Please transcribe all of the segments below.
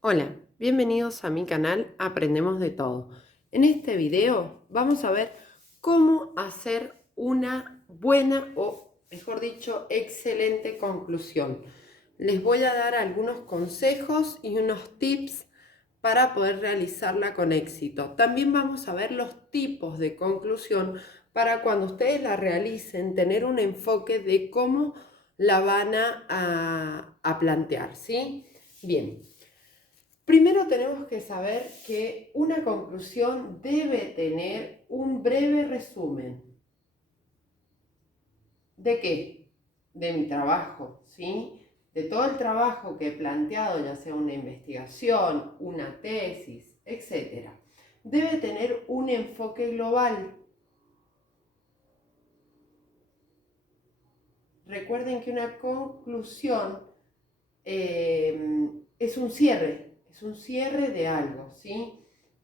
Hola, bienvenidos a mi canal Aprendemos de Todo. En este video vamos a ver cómo hacer una buena o, mejor dicho, excelente conclusión. Les voy a dar algunos consejos y unos tips para poder realizarla con éxito. También vamos a ver los tipos de conclusión para cuando ustedes la realicen, tener un enfoque de cómo la van a plantear, ¿sí? Bien. Primero tenemos que saber que una conclusión debe tener un breve resumen. ¿De qué? De mi trabajo, ¿sí? De todo el trabajo que he planteado, ya sea una investigación, una tesis, etc. Debe tener un enfoque global. Recuerden que una conclusión es un cierre de algo, ¿sí?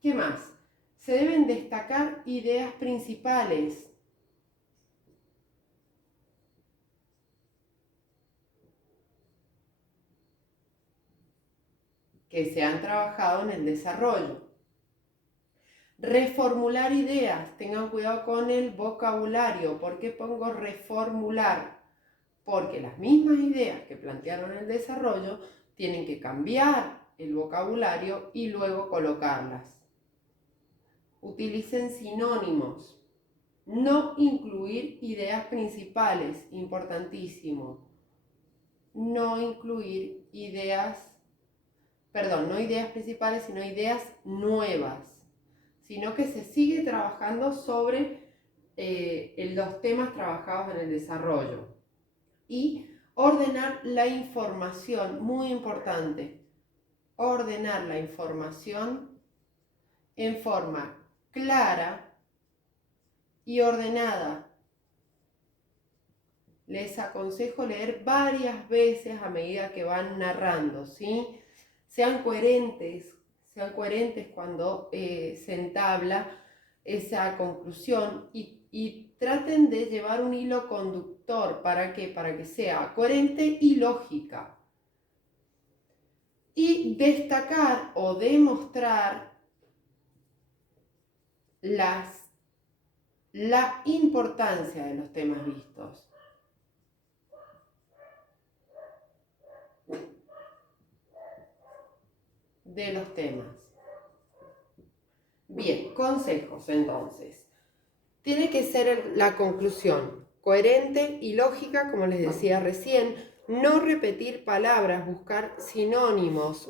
¿Qué más? Se deben destacar ideas principales que se han trabajado en el desarrollo. Reformular ideas, tengan cuidado con el vocabulario. ¿Por qué pongo reformular? Porque las mismas ideas que plantearon en el desarrollo tienen que cambiar el vocabulario y luego colocarlas. Utilicen sinónimos. No incluir ideas principales, importantísimo. No incluir no ideas principales, sino ideas nuevas, sino que se sigue trabajando sobre los temas trabajados en el desarrollo. Y ordenar la información, muy importante, ordenar la información en forma clara y ordenada. Les aconsejo leer varias veces a medida que van narrando, ¿sí? Sean coherentes cuando se entabla esa conclusión y traten de llevar un hilo conductor. ¿Para qué? Para que sea coherente y lógica. Y destacar o demostrar la importancia de los temas vistos. De los temas. Bien, consejos entonces. Tiene que ser la conclusión coherente y lógica, como les decía recién. No repetir palabras, buscar sinónimos,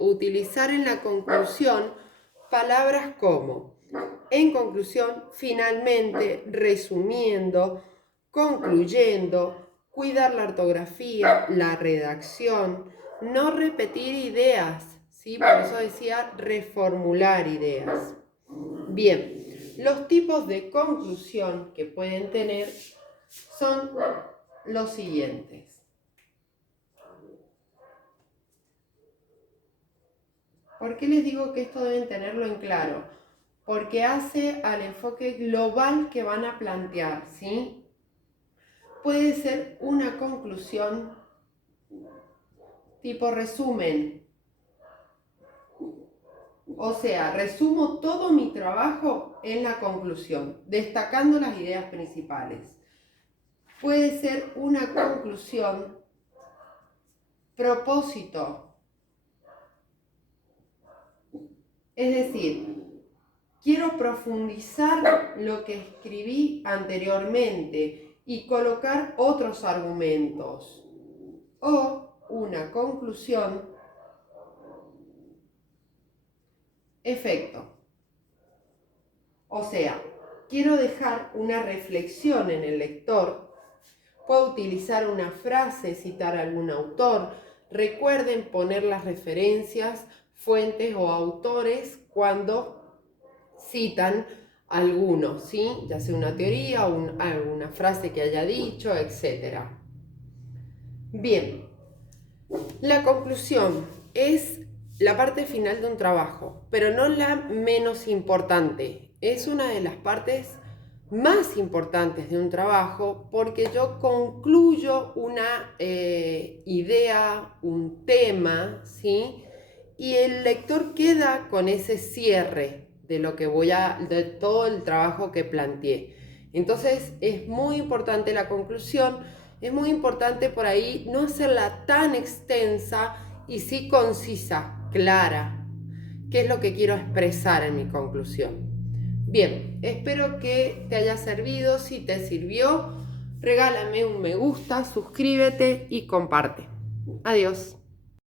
utilizar en la conclusión palabras como en conclusión, finalmente, resumiendo, concluyendo, cuidar la ortografía, la redacción, no repetir ideas, ¿sí? Por eso decía reformular ideas. Bien, los tipos de conclusión que pueden tener son los siguientes. ¿Por qué les digo que esto deben tenerlo en claro? Porque hace al enfoque global que van a plantear, ¿sí? Puede ser una conclusión tipo resumen. O sea, resumo todo mi trabajo en la conclusión, destacando las ideas principales. Puede ser una conclusión propósito. Es decir, quiero profundizar lo que escribí anteriormente y colocar otros argumentos. O una conclusión efecto. O sea, quiero dejar una reflexión en el lector. Puedo utilizar una frase, citar a algún autor. Recuerden poner las referencias, fuentes o autores cuando citan alguno, ¿sí? Ya sea una teoría o alguna frase que haya dicho, etc. Bien, la conclusión es la parte final de un trabajo, pero no la menos importante. Es una de las partes más importantes de un trabajo porque yo concluyo una idea, un tema, ¿sí? y el lector queda con ese cierre de lo que de todo el trabajo que planteé. Entonces es muy importante la conclusión, es muy importante por ahí no hacerla tan extensa y sí concisa, clara, qué es lo que quiero expresar en mi conclusión. Bien, espero que te haya servido. Si te sirvió, regálame un me gusta, suscríbete y comparte. Adiós.